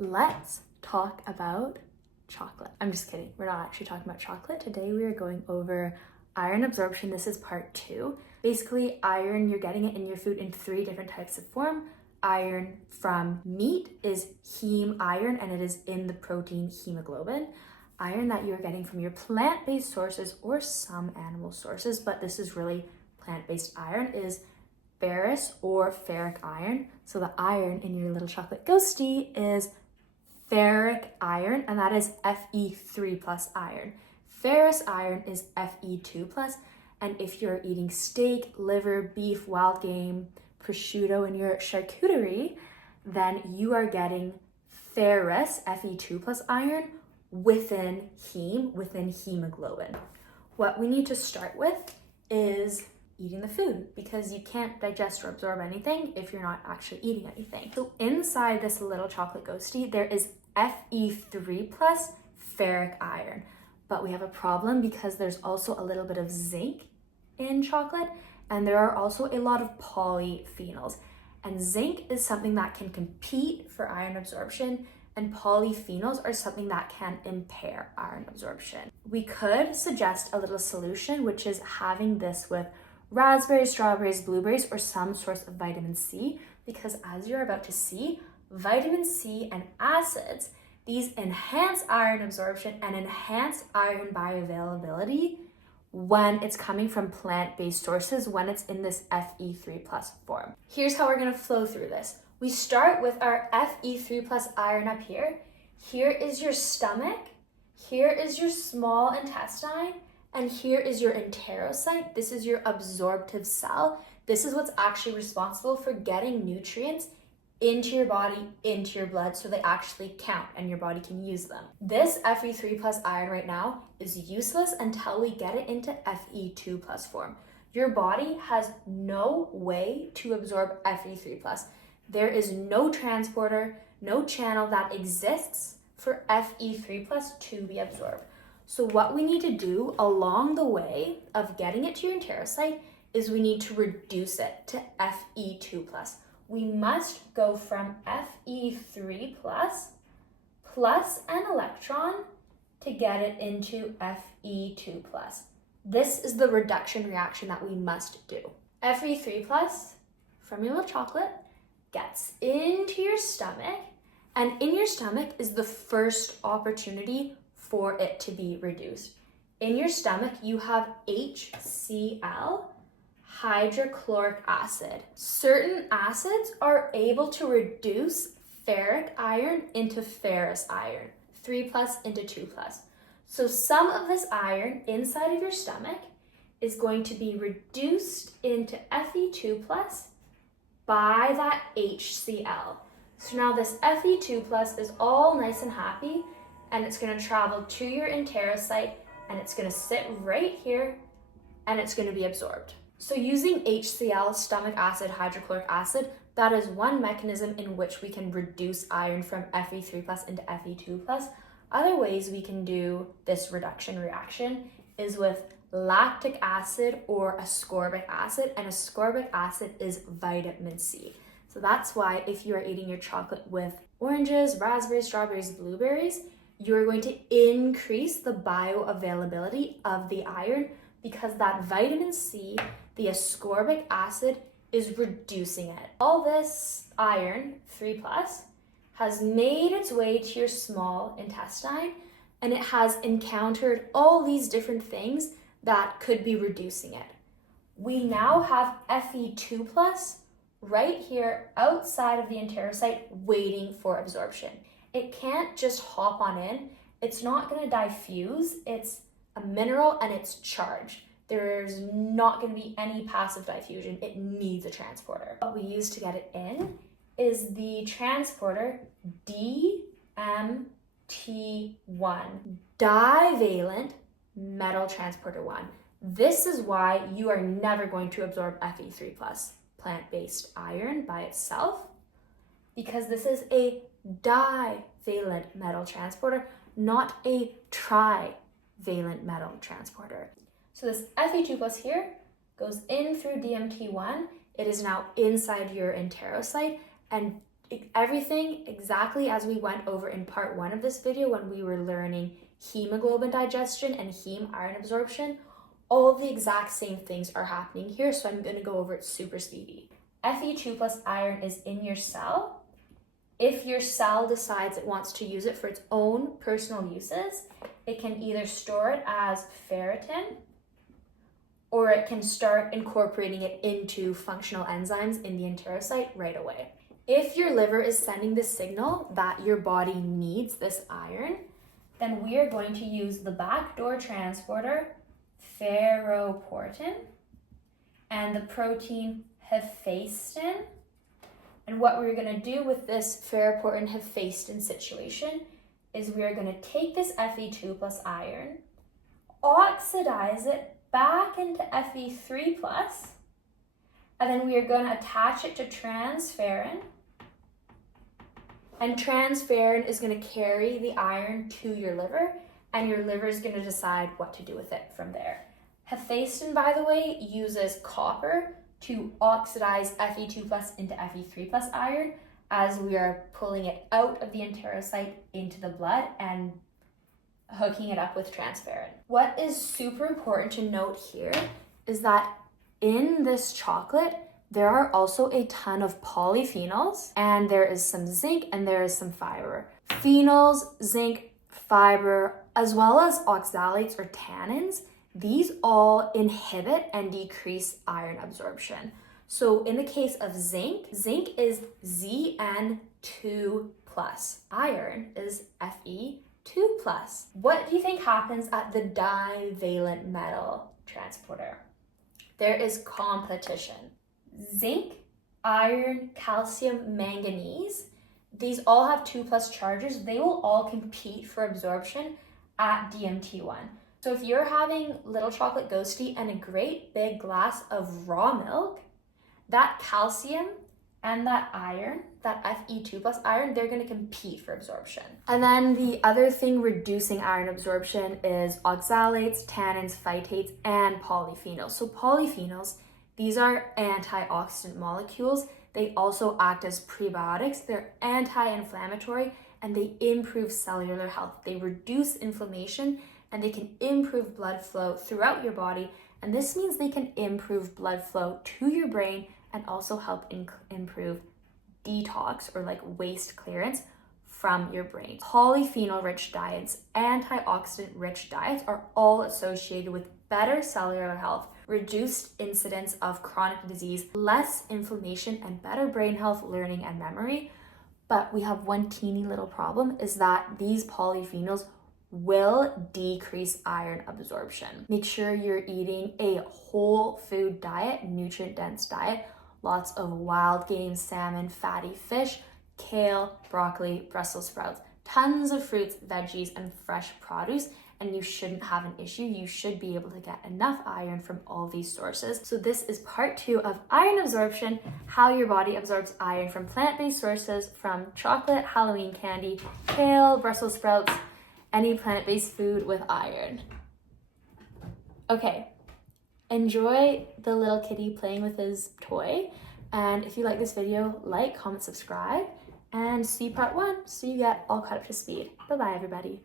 let's talk about chocolate. I'm just kidding. We're not actually talking about chocolate. Today we are going over iron absorption. This is part 2. Basically, iron, you're getting it in your food in 3 different types of form. Iron from meat is heme iron, and it is in the protein hemoglobin. Iron that you're getting from your plant-based sources or some animal sources, but this is really plant-based iron, is ferrous or ferric iron. So the iron in your little chocolate ghostie is ferric iron, and that is Fe3 plus iron. Ferrous iron is Fe2 plus, and if you're eating steak, liver, beef, wild game, prosciutto in your charcuterie, then you are getting ferrous, Fe2 plus iron, within hemoglobin. What we need to start with is eating the food, because you can't digest or absorb anything if you're not actually eating anything. So inside this little chocolate ghostie, there is Fe3 plus ferric iron, but we have a problem because there's also a little bit of zinc in chocolate, and there are also a lot of polyphenols. And zinc is something that can compete for iron absorption, and polyphenols are something that can impair iron absorption. We could suggest a little solution, which is having this with raspberries, strawberries, blueberries, or some source of vitamin C, because as you're about to see, vitamin C and acids, these enhance iron absorption and enhance iron bioavailability when it's coming from plant-based sources, when it's in this Fe3 plus form. Here's how we're gonna flow through this. We start with our Fe3 plus iron up here. Here is your stomach, here is your small intestine, and here is your enterocyte. This is your absorptive cell. This is what's actually responsible for getting nutrients into your body, into your blood, so they actually count and your body can use them. This Fe3 plus iron right now is useless until we get it into Fe2 plus form. Your body has no way to absorb Fe3 plus. There is no transporter, no channel that exists for Fe3 plus to be absorbed. So what we need to do along the way of getting it to your enterocyte is we need to reduce it to Fe2 plus. We must go from Fe3 plus an electron to get it into Fe2 plus. This is the reduction reaction that we must do. Fe3 plus from your little chocolate gets into your stomach, and in your stomach is the first opportunity for it to be reduced. In your stomach, you have HCl, hydrochloric acid. Certain acids are able to reduce ferric iron into ferrous iron, 3 plus into 2 plus. So some of this iron inside of your stomach is going to be reduced into Fe2 plus by that HCl. So now this Fe2 plus is all nice and happy, and it's going to travel to your enterocyte, and it's going to sit right here, and it's going to be absorbed. So using HCl, stomach acid, hydrochloric acid, that is one mechanism in which we can reduce iron from Fe3 plus into Fe2 plus. Other ways we can do this reduction reaction is with lactic acid or ascorbic acid, and ascorbic acid is vitamin C. So that's why if you are eating your chocolate with oranges, raspberries, strawberries, blueberries, you're going to increase the bioavailability of the iron, because that vitamin C, the ascorbic acid, is reducing it. All this iron, 3 plus, has made its way to your small intestine, and it has encountered all these different things that could be reducing it. We now have Fe2 plus right here outside of the enterocyte waiting for absorption. It can't just hop on in. It's not going to diffuse. It's a mineral and it's charged. There's not going to be any passive diffusion. It needs a transporter. What we use to get it in is the transporter DMT1, divalent metal transporter 1. This is why you are never going to absorb Fe3 plus plant-based iron by itself, because this is a divalent metal transporter, not a trivalent metal transporter. So this Fe2 plus here goes in through DMT1. It is now inside your enterocyte, and everything exactly as we went over in part 1 of this video when we were learning hemoglobin digestion and heme iron absorption. All of the exact same things are happening here, so I'm going to go over it super speedy. Fe2 plus iron is in your cell. If your cell decides it wants to use it for its own personal uses, it can either store it as ferritin, or it can start incorporating it into functional enzymes in the enterocyte right away. If your liver is sending the signal that your body needs this iron, then we are going to use the backdoor transporter, ferroportin, and the protein hephaestin. And what we're going to do with this ferroportin hephaestin situation is we are going to take this Fe2 plus iron, oxidize it back into Fe3 plus, and then we are going to attach it to transferrin. And transferrin is going to carry the iron to your liver, and your liver is going to decide what to do with it from there. Hephaestin, by the way, uses copper to oxidize Fe2 plus into Fe3 plus iron as we are pulling it out of the enterocyte into the blood and hooking it up with transferrin. What is super important to note here is that in this chocolate, there are also a ton of polyphenols, and there is some zinc and there is some fiber. Phenols, zinc, fiber, as well as oxalates or tannins, these all inhibit and decrease iron absorption. So in the case of zinc, zinc is Zn2+. Iron is Fe2+. What do you think happens at the divalent metal transporter? There is competition. Zinc, iron, calcium, manganese, these all have 2+ charges. They will all compete for absorption at DMT1. So if you're having little chocolate ghosty and a great big glass of raw milk, that calcium and that iron, that Fe2 plus iron, they're going to compete for absorption. And then the other thing reducing iron absorption is oxalates, tannins, phytates, and polyphenols. So polyphenols, these are antioxidant molecules. They also act as prebiotics. They're anti-inflammatory and they improve cellular health. They reduce inflammation and they can improve blood flow throughout your body. And this means they can improve blood flow to your brain and also help improve detox or like waste clearance from your brain. Polyphenol-rich diets, antioxidant-rich diets are all associated with better cellular health, reduced incidence of chronic disease, less inflammation, and better brain health, learning, and memory. But we have one teeny little problem, is that these polyphenols will decrease iron absorption. Make sure you're eating a whole food diet, nutrient-dense diet, lots of wild game, salmon, fatty fish, kale, broccoli, Brussels sprouts, tons of fruits, veggies, and fresh produce, and you shouldn't have an issue. You should be able to get enough iron from all these sources. So this is part 2 of iron absorption, how your body absorbs iron from plant-based sources, from chocolate, Halloween candy, kale, Brussels sprouts, any plant-based food with iron. Okay, enjoy the little kitty playing with his toy. And if you like this video, like, comment, subscribe, and see part 1 so you get all caught up to speed. Bye-bye, everybody.